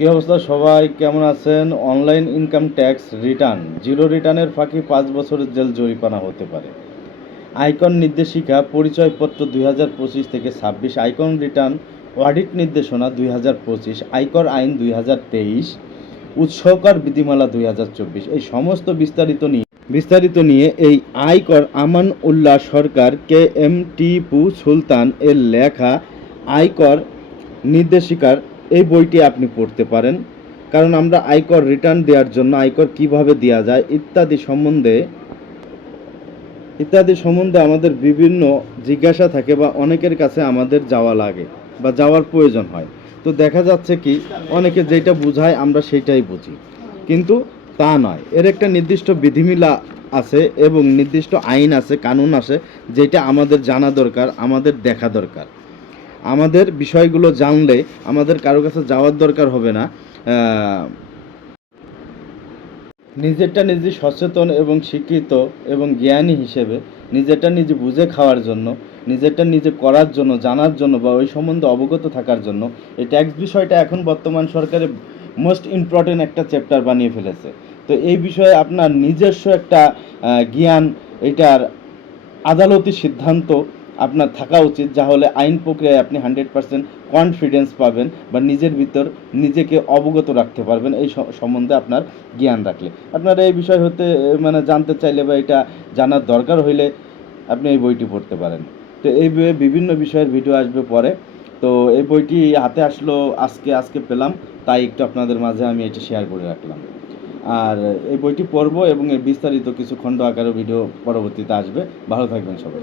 কি অবস্থা সবাই কেমন আছেন? Online income tax return zero রিটার্নের ফাঁকি 5 বছরের জেল জরিমানা হতে পারে। আয়কর নির্দেশিকা পরিচয়পত্র 2025 থেকে 26, আয়কর রিটার্ন অডিট নির্দেশনা 2025, আয়কর আইন 2023, উৎসকর বিধিমালা 2024, এই সমস্ত বিস্তারিত নিয়ে এই আয়কর আমান উল্লাহ সরকার কে এম টিপু সুলতান এর লেখা আয়কর নির্দেশিকার এই বইটি আপনি পড়তে পারেন। কারণ আমরা আয়কর রিটার্ন দেওয়ার জন্য আয়কর কিভাবে দেওয়া যায় ইত্যাদি সম্বন্ধে আমাদের বিভিন্ন জিজ্ঞাসা থাকে বা অনেকের কাছে আমাদের যাওয়া লাগে বা যাওয়ার প্রয়োজন হয়। তো দেখা যাচ্ছে কি অনেকে যেটা বুঝায় আমরা সেটাই বুঝি, কিন্তু তা নয়। এর একটা নির্দিষ্ট বিধিমিলা আছে এবং নির্দিষ্ট আইন আছে, কানুন আছে, যেটা আমাদের জানা দরকার, আমাদের দেখা দরকার। আমাদের বিষয়গুলো জানলে আমাদের কারো কাছে যাওয়ার দরকার হবে না। নিজেরটা নিজে সচেতন এবং শিক্ষিত এবং জ্ঞানী হিসেবে নিজেরটা নিজে বুঝে খাওয়ার জন্য, নিজেরটা নিজে করার জন্য, জানার জন্য বা ওই সম্বন্ধে অবগত থাকার জন্য এই ট্যাক্স বিষয়টা এখন বর্তমান সরকারের মোস্ট ইম্পর্টেন্ট একটা চ্যাপ্টার বানিয়ে ফেলেছে। তো এই বিষয়ে আপনার নিজস্ব একটা জ্ঞান, এটার আদালতি সিদ্ধান্ত আপনার থাকা উচিত, যা হলে আইন প্রক্রিয়ায় আপনি 100% কনফিডেন্স পাবেন বা নিজের ভিতর নিজেকে অবগত রাখতে পারবেন এই সম্বন্ধে আপনার জ্ঞান রাখলে। আপনারা এই বিষয় হতে জানতে চাইলে বা এটা জানার দরকার হইলে আপনি এই বইটি পড়তে পারেন। তো এই বইয়ে বিভিন্ন বিষয়ের ভিডিও আসবে পরে। তো এই বইটি হাতে আসলো আজকে পেলাম, তাই একটু আপনাদের মাঝে আমি এটি শেয়ার করে রাখলাম। আর এই বইটি পড়বো এবং এর বিস্তারিত কিছু খণ্ড আকারে ভিডিও পরবর্তীতে আসবে। ভালো থাকবেন সবাই।